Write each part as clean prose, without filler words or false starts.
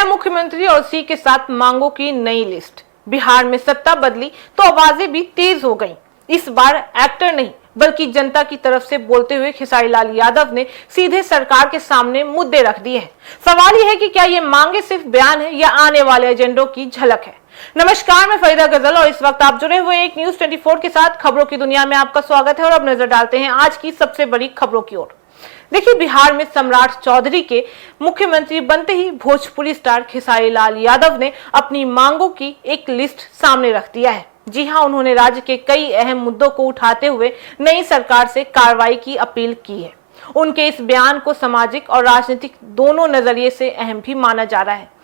नया मुख्यमंत्री और उसी के साथ मांगों की नई लिस्ट। बिहार में सत्ता बदली तो आवाजें भी तेज हो गईं। इस बार एक्टर नहीं बल्कि जनता की तरफ से बोलते हुए खेसारी लाल यादव ने सीधे सरकार के सामने मुद्दे रख दिए हैं। सवाल यह है कि क्या ये मांगे सिर्फ बयान है या आने वाले एजेंडों की झलक है। नमस्कार, मैं फरीदा गजल और इस वक्त आप जुड़े हुए एक न्यूज 24 के साथ। खबरों की दुनिया में आपका स्वागत है और अब नजर डालते हैं आज की सबसे बड़ी खबरों की ओर। देखिए, बिहार में सम्राट चौधरी के मुख्यमंत्री बनते ही भोजपुरी स्टार खेसारी लाल यादव ने अपनी मांगों की एक लिस्ट सामने रख दिया है। जी हां, उन्होंने राज्य के कई अहम मुद्दों को उठाते हुए नई सरकार से कार्रवाई की अपील की है। उनके इस बयान को सामाजिक और राजनीतिक दोनों नजरिए से अहम भी माना जा रहा है।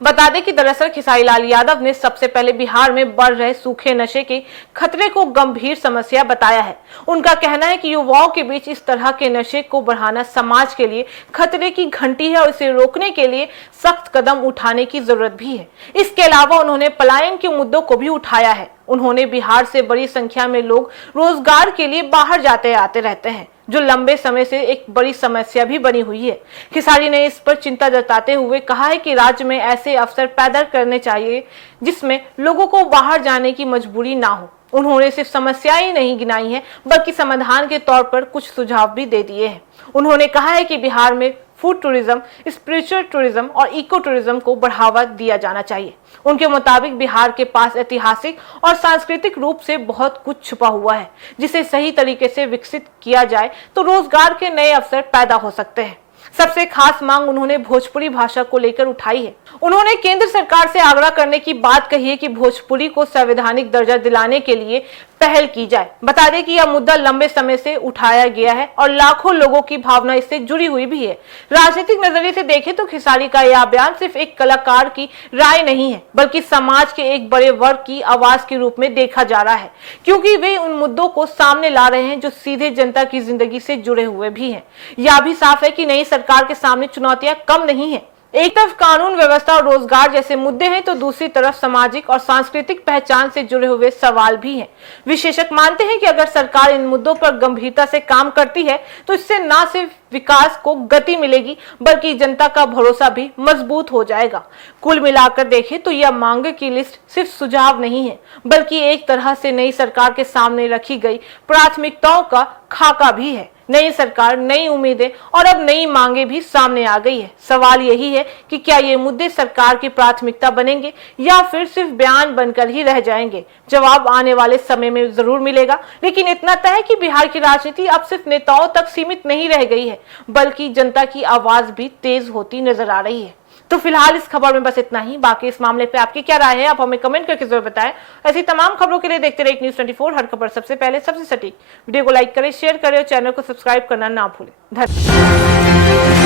बता दें कि दरअसल खेसारी लाल यादव ने सबसे पहले बिहार में बढ़ रहे सूखे नशे के खतरे को गंभीर समस्या बताया है। उनका कहना है कि युवाओं के बीच इस तरह के नशे को बढ़ाना समाज के लिए खतरे की घंटी है और इसे रोकने के लिए सख्त कदम उठाने की जरूरत भी है। इसके अलावा उन्होंने पलायन के मुद्दों को भी उठाया है। उन्होंने बिहार से बड़ी संख्या में लोग रोजगार के लिए बाहर जाते आते रहते हैं, जो लंबे समय से एक बड़ी समस्या भी बनी हुई है। खेसारी ने इस पर चिंता जताते हुए कहा है कि राज्य में ऐसे अवसर पैदा करने चाहिए जिसमें लोगों को बाहर जाने की मजबूरी ना हो। उन्होंने सिर्फ समस्याएं नहीं गिनाई है बल्कि समाधान के तौर पर कुछ सुझाव भी दे दिए हैं। उन्होंने कहा है कि बिहार में फूड टूरिज्म, स्पिरिचुअल टूरिज्म और इको टूरिज्म को बढ़ावा दिया जाना चाहिए। उनके मुताबिक बिहार के पास ऐतिहासिक और सांस्कृतिक रूप से बहुत कुछ छुपा हुआ है, जिसे सही तरीके से विकसित किया जाए तो रोजगार के नए अवसर पैदा हो सकते हैं। सबसे खास मांग उन्होंने भोजपुरी भाषा को लेकर उठाई है। उन्होंने केंद्र सरकार से आग्रह करने की बात कही है कि भोजपुरी को संवैधानिक दर्जा दिलाने के लिए पहल की जाए। बता दें कि यह मुद्दा लंबे समय से उठाया गया है और लाखों लोगों की भावना इससे जुड़ी हुई भी है। राजनीतिक नजरिए से देखें तो खेसारी का यह बयान सिर्फ एक कलाकार की राय नहीं है बल्कि समाज के एक बड़े वर्ग की आवाज के रूप में देखा जा रहा है, क्योंकि वे उन मुद्दों को सामने ला रहे हैं जो सीधे जनता की जिंदगी से जुड़े हुए भी हैं। यह भी साफ है कि नई सरकार के सामने चुनौतियां कम नहीं है। एक तरफ कानून व्यवस्था और रोजगार जैसे मुद्दे हैं तो दूसरी तरफ सामाजिक और सांस्कृतिक पहचान से जुड़े हुए सवाल भी हैं। विशेषज्ञ मानते हैं कि अगर सरकार इन मुद्दों पर गंभीरता से काम करती है तो इससे न सिर्फ विकास को गति मिलेगी बल्कि जनता का भरोसा भी मजबूत हो जाएगा। कुल मिलाकर देखें तो यह मांग की लिस्ट सिर्फ सुझाव नहीं है बल्कि एक तरह से नई सरकार के सामने रखी गई प्राथमिकताओं का खाका भी है। नई सरकार, नई उम्मीदें और अब नई मांगे भी सामने आ गई है। सवाल यही है कि क्या ये मुद्दे सरकार की प्राथमिकता बनेंगे या फिर सिर्फ बयान बनकर ही रह जाएंगे। जवाब आने वाले समय में जरूर मिलेगा, लेकिन इतना तय है कि बिहार की राजनीति अब सिर्फ नेताओं तक सीमित नहीं रह गई है बल्कि जनता की आवाज भी तेज होती नजर आ रही है। तो फिलहाल इस खबर में बस इतना ही। बाकी इस मामले पे आपकी क्या राय है, आप हमें कमेंट करके जरूर बताएं। ऐसी तमाम खबरों के लिए देखते रहिए न्यूज 24, हर खबर सबसे पहले, सबसे सटीक। वीडियो को लाइक करें, शेयर करें और चैनल को सब्सक्राइब करना ना भूलें। धन्यवाद।